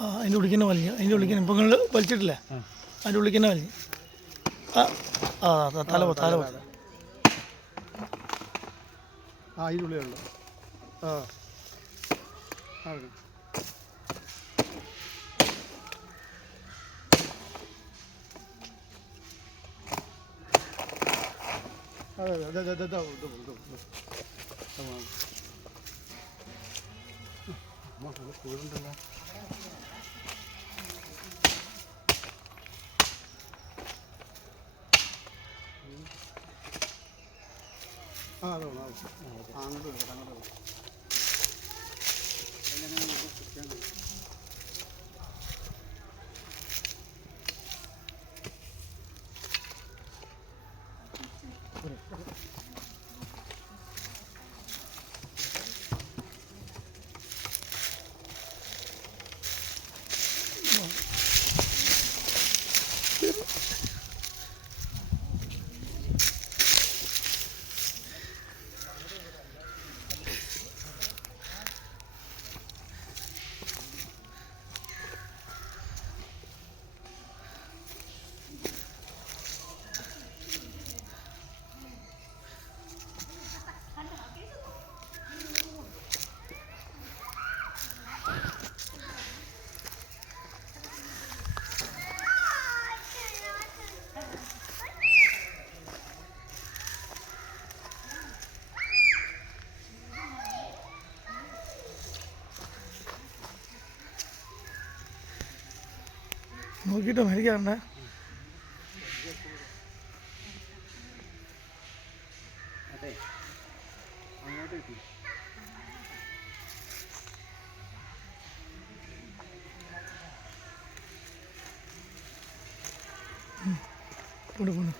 ആ അതിൻ്റെ ഉള്ളിൽ തന്നെ വലിഞ്ഞു, അതിൻ്റെ ഉള്ളിൽ ഇപ്പം നിങ്ങൾ വലിച്ചിട്ടില്ലേ, അതിൻ്റെ ഉള്ളിൽ തന്നെ വലിഞ്ഞു. ആ തല തല അതിനുള്ളിലുള്ളു. ആ അതെ അതെ അതെ കൂടുണ്ടല്ലോ. ആ അതോ അങ്ങോട്ട് വരാം, അങ്ങോട്ട് വരാം. നോക്കിട്ടോ മേടിക്കാറുണ്ട്. പോണു പോണു.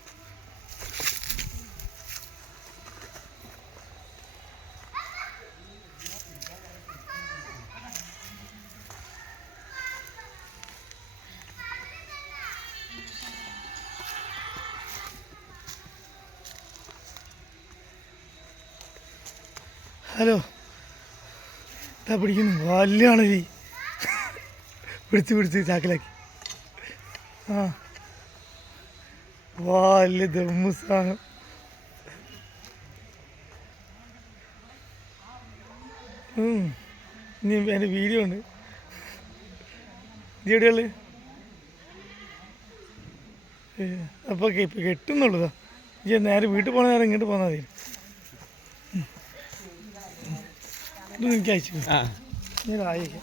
ഹലോ, എന്താ പിടിക്കുന്നു? വലിയാണ് ഈ പിടിച്ച് ചാക്കിലാക്കി. ആ വലിയ ദമ്മു സാധനം. ഇനി എൻ്റെ വീഡിയോ ഉണ്ട്. എവിടെയുള്ളു? അപ്പോൾ ഇപ്പം കെട്ടുന്നുള്ളതാ. നേരെ വീട്ടിൽ പോകണ നേരം ഇങ്ങോട്ട് പോന്നാൽ മതി. ഇത് എനിക്ക് അയച്ചു ഞാൻ അയക്കാം.